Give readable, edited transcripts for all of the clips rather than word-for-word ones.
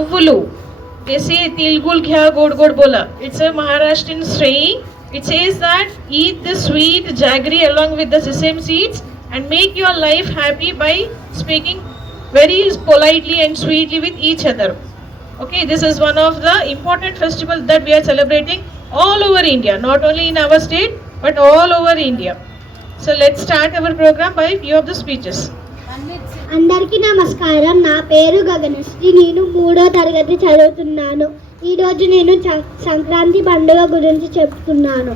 Nuvulu. They say Tilgul Kya God God Bola. It's a Maharashtrian saying. It says that eat the sweet jaggery along with the sesame seeds and make your life happy by speaking very politely and sweetly with each other. Okay, this is one of the important festivals that we are celebrating all over India, not only in our state but all over India. So let's start our program by few of the speeches. అందరికీ నమస్కారం. నా పేరు గగనశ్రీ. నేను 3వ తరగతి చదువుతున్నాను. ఈరోజు నేను సంక్రాంతి పండుగ గురించి చెప్తున్నాను.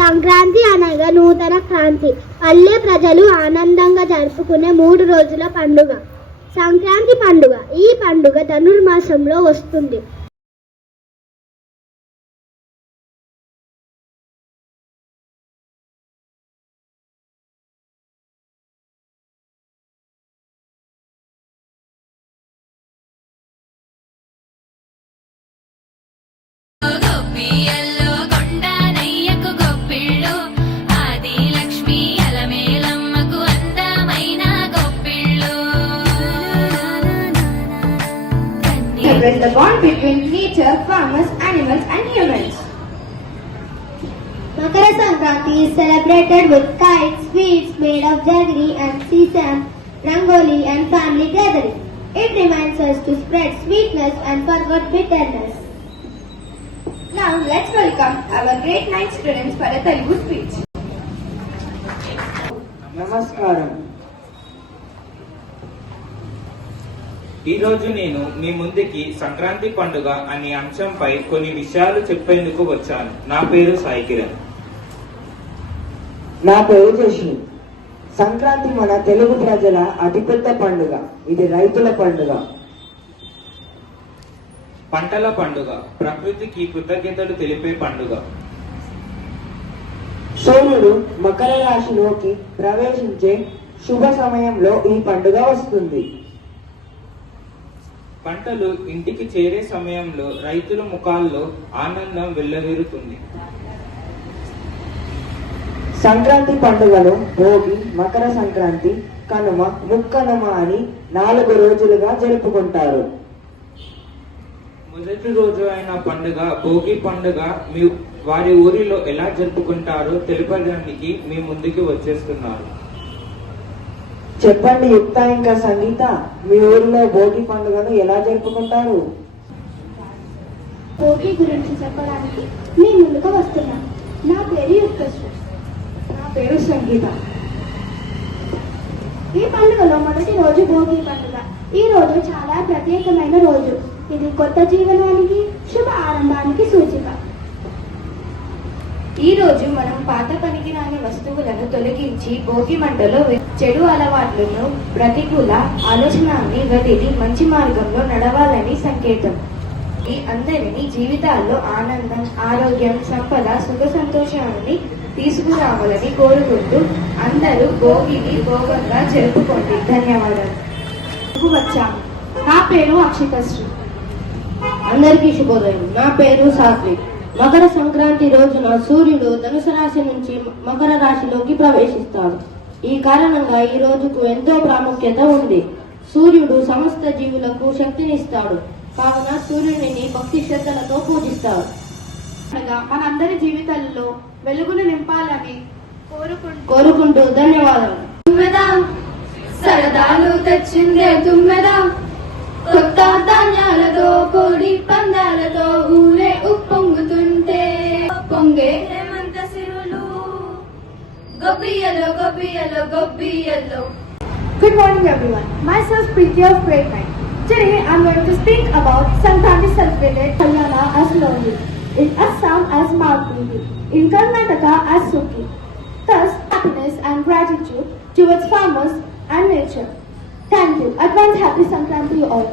సంక్రాంతి అనగా నూతన క్రాంతి. పల్లె ప్రజలు ఆనందంగా జరుపుకునే 3 రోజుల పండుగ సంక్రాంతి పండుగ. ఈ పండుగ ధనుర్మాసంలో వస్తుంది. The bond between nature, farmers, animals and humans. Makara Sankranti is celebrated with kites, sweets made of jaggery and sesame, rangoli and family gathering. It reminds us to spread sweetness and forget bitterness. Now let's welcome our grade 9 students for a Telugu speech. నమస్కారం. ఈరోజు నేను మీ ముందుకి సంక్రాంతి పండుగ అనే అంశంపై కొన్ని విషయాలు చెప్పేందుకు వచ్చాను. నా పేరు సాయి కిరణ్. నా పేరు జష్మి. సంక్రాంతి మన తెలుగు ప్రజల అతిపెద్ద పండుగ. ఇది రైతుల పండుగ, పంటల పండుగ, ప్రకృతికి కృతజ్ఞతలు తెలిపే పండుగ. సూర్యుడు మకర రాశిలోకి ప్రవేశించే శుభ సమయంలో ఈ పండుగ వస్తుంది. పంటలు ఇంటికి చేరే సమయంలో రైతుల ముఖాల్లో ఆనందం వెల్లవిరుతుంది. సంక్రాంతి పండుగను భోగి, మకర సంక్రాంతి, కనుమ, ముక్కనుమ అని 4 రోజులుగా జరుపుకుంటారు. మొదటి రోజు అయిన పండుగ భోగి పండుగ వారి ఊరిలో ఎలా జరుపుకుంటారో తెలుపడానికి మీ ముందుకి వచ్చేస్తున్నారు. చెప్పండి యుక్త ఇంకా సంగీత, మీ ఊరిలో భోగి పండుగను ఎలా జరుపుకుంటారు? భోగి గురించి చెప్పడానికి మీ ముందుకు వస్తున్నాను. నా పేరు యుక్తశ్రీ. నా పేరు సంగీత. ఈ పండుగలో మొదటి రోజు భోగి పండుగ. ఈ రోజు చాలా ప్రత్యేకమైన రోజు. ఇది కొత్త జీవనానికి, శుభ ఆరంభానికి సూచిక. ఈ రోజు మనం పాత పనికిరాని వస్తువులను తొలగించి భోగి మంటలో చెడు అలవాట్లను, ప్రతికూల ఆలోచనని వదిలి మంచి మార్గంలో నడవాలని సంకేతం. ఈ అందరినీ జీవితాల్లో ఆనందం, ఆరోగ్యం, సంపద, సుఖ సంతోషాన్ని తీసుకురావాలని కోరుకుంటూ అందరూ భోగిని భోగంగా జరుపుకోండి. ధన్యవాదాలు. వచ్చాము. నా పేరు అక్షితశ్రీ. అందరికీ శుభోదయం. నా పేరు సాత్విక్. మకర సంక్రాంతి రోజున సూర్యుడు ధనుసు రాశి నుంచి మకర రాశిలోకి ప్రవేశిస్తాడు. ఈ కారణంగా ఈ రోజుకు ఎంతో ప్రాముఖ్యత ఉంది. సూర్యుడు సమస్త జీవులకు శక్తినిస్తాడు. కావున సూర్యుడిని భక్తి శ్రద్ధలతో పూజిస్తారు. మనందరి జీవితాలలో వెలుగును నింపాలని కోరుకుంటూ ధన్యవాదాలు. సరదాలు తెచ్చిందే తుమ్మెదా, కొత్త ధాన్యాలతో కోడి పందాలతో ఊరే ఉప్పొంగుతుంటే పొంగే హేమంత సిరులు గొబ్బియలో గొబ్బియలో గొబ్బియలో. Good morning everyone. Myself Preeti of grade 9. Today I am going to speak about Sankranti celebrated Haryana as Loli, in Assam as Malpuri, in Karnataka as Suki. Thus, happiness and gratitude towards farmers and nature. Thank you. Advance happy Sankranti all.